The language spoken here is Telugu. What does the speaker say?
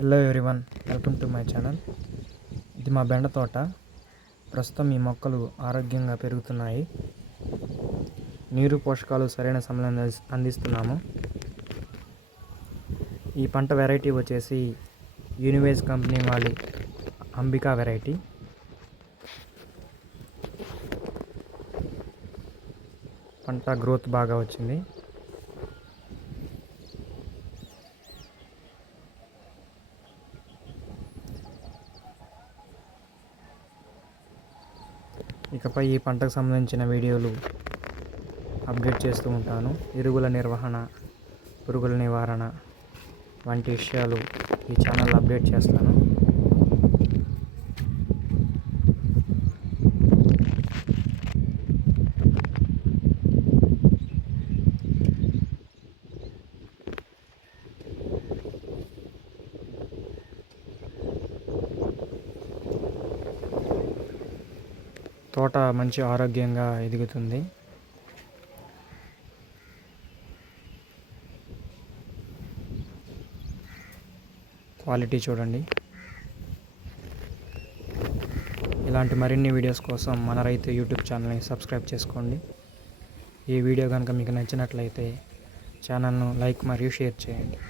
Hello everyone, welcome to my channel. ఇది మా బెండ తోట. ప్రస్తుతం ఈ మొక్కలు ఆరోగ్యంగా పెరుగుతున్నాయి. నీరు పోషకాలు సరైన సమయంలో అందిస్తున్నాము. ఈ పంట వెరైటీ వచ్చేసి యూనివేజ్ కంపెనీ వాళ్ళ అంబికా వెరైటీ. పంట గ్రోత్ బాగా వచ్చింది. ఇకపై ఈ పంటకు సంబంధించిన వీడియోలు అప్డేట్ చేస్తూ ఉంటాను. ఎరువుల నిర్వహణ, పురుగుల నివారణ వంటి విషయాలు ఈ ఛానల్ అప్డేట్ చేస్తాను. తోట మంచి ఆరోగ్యంగా ఎదుగుతుంది. క్వాలిటీ చూడండి. ఇలాంటి మరిన్ని వీడియోస్ కోసం మన రైతు యూట్యూబ్ ఛానల్ని సబ్స్క్రైబ్ చేసుకోండి. ఈ వీడియో కనుక మీకు నచ్చినట్లయితే ఛానల్ను లైక్ మరియు షేర్ చేయండి.